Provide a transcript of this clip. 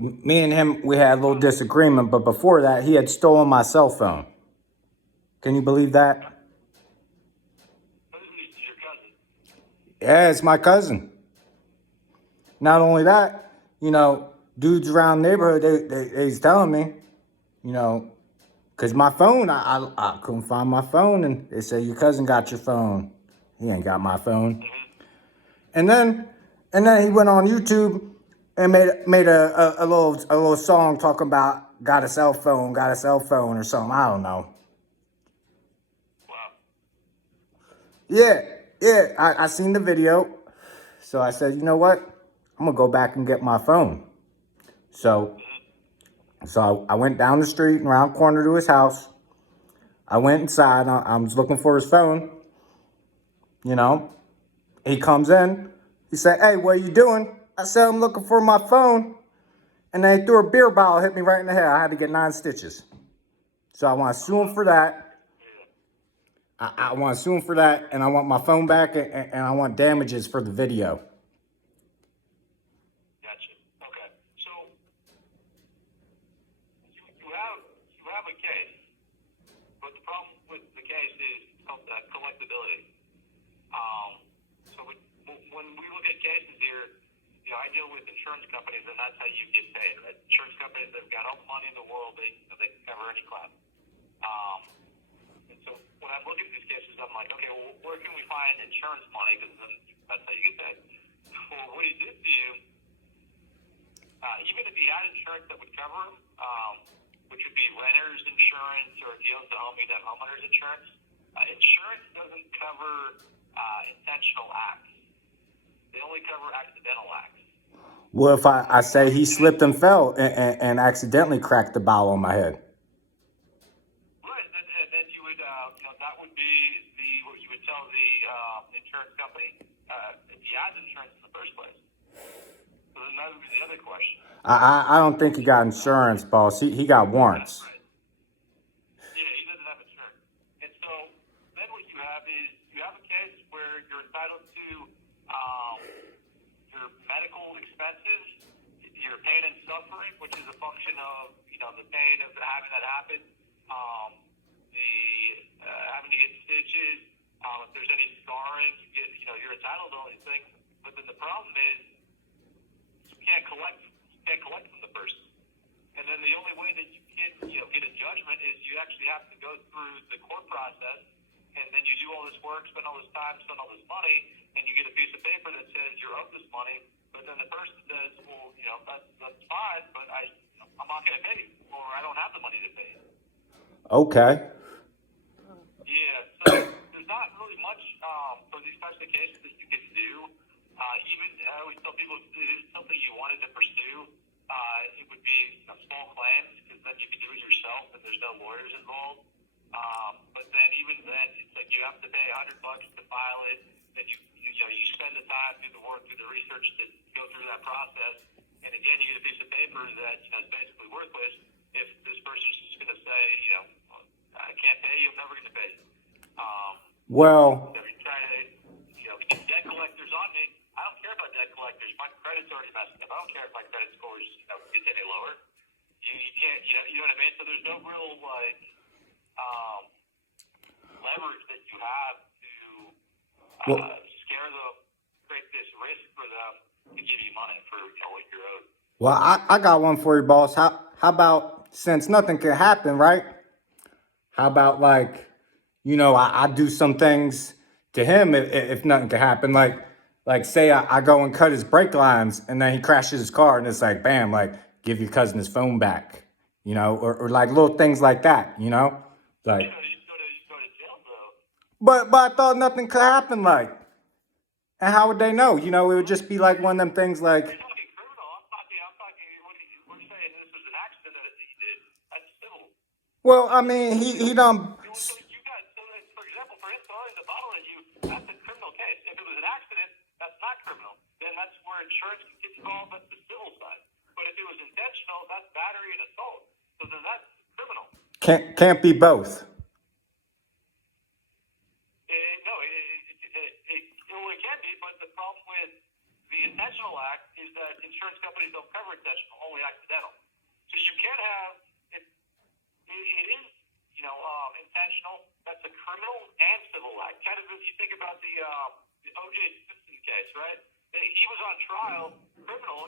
Me and him, we had a little disagreement, but before that, he had stolen my cell phone. Can you believe that? Who's your cousin? Yeah, it's my cousin. Not only that, dudes around the neighborhood, they's telling me, you know, because my phone, I couldn't find my phone, and they said, your cousin got your phone. He ain't got my phone. And then, he went on YouTube and made a little song talking about got a cell phone, or something. I don't know. Wow. Yeah, I seen the video. So I said, you know what? I'm gonna go back and get my phone. So I went down the street and around the corner to his house. I went inside. I was looking for his phone. You know, he comes in. He said, "Hey, what are you doing?" I said, "I'm looking for my phone." And then he threw a beer bottle, hit me right in the head. I had to get 9 stitches. So I want to sue him for that. I want to sue him for that, and I want my phone back, and I want damages for the video. Gotcha. Okay. So you have a case, but the problem with the case is collectability. So when we look at cases here, I deal with insurance companies, and that's how you get paid. Right? Insurance companies, they've got all the money in the world. They can cover any claim. And so when I'm looking at these cases, I'm like, okay, well, where can we find insurance money? Because then that's how you get paid. Well, what he did to you, even if he had insurance that would cover him, which would be renter's insurance, or if he owns a home, he'd have homeowner's insurance. Insurance doesn't cover intentional acts. They only cover accidental acts. What if I say he slipped and fell and accidentally cracked the bottle on my head? Right, and then you would, that would be what you would tell the insurance company if he has insurance in the first place. So then that would be the other question. I don't think he got insurance, boss. He got warrants. Right. Yeah, he doesn't have insurance. And so then what you have is you have a case where you're entitled to your medical expenses, your pain and suffering, which is a function of, the pain of having that happen, having to get stitches, if there's any scarring, you're entitled to all these things. But then the problem is you can't collect from the person. And then the only way that you can, get a judgment is you actually have to go through the court process, and then you do all this work, spend all this time, spend all this money, and you get a piece of paper that says you're owed this money. But then the person says, well, that's fine, but I'm not going to pay you, or I don't have the money to pay you. Okay. Yeah, so there's not really much for these types of cases that you can do. Even I always tell people if it is something you wanted to pursue, it would be small claims, because then you can do it yourself and there's no lawyers involved. But then even then, it's like you have to pay $100 to file it. Then you spend the time, do the work, do the research to go through that process. And again, you get a piece of paper that is basically worthless if this person's just going to say, I can't pay you, I'm never going to pay you. Well, If you try to, get debt collectors on me, I don't care about debt collectors. My credit's already messed up. I don't care if my credit score gets any lower. You can't, you know what I mean? So there's no real, leverage that you have to scare them, create this risk for them to give you money for what you're owed. well, I got one for you, boss. How about, since nothing can happen, right? How about I do some things to him if nothing can happen. Like say I go and cut his brake lines, and then he crashes his car, and it's like, bam, like give your cousin his phone back, or like little things like that, like. You go to jail, though. But I thought nothing could happen, like. And how would they know? It would just be like one of them things, like. You're talking criminal. I'm talking, we're saying this was an accident that he did. That's civil. Well, I mean, he done. So for example, for him throwing the bottle at you, that's a criminal case. If it was an accident, that's not criminal. Then that's where insurance can get involved. That's the civil side. But if it was intentional, that's battery and assault. So then that's criminal. Can't be both. No, it can be, but the problem with the the intentional act is that insurance companies don't cover intentional, only accidental. So you can have it is intentional. That's a criminal and civil act. Kind of if you think about the O.J. Simpson case, right? He was on trial, criminal,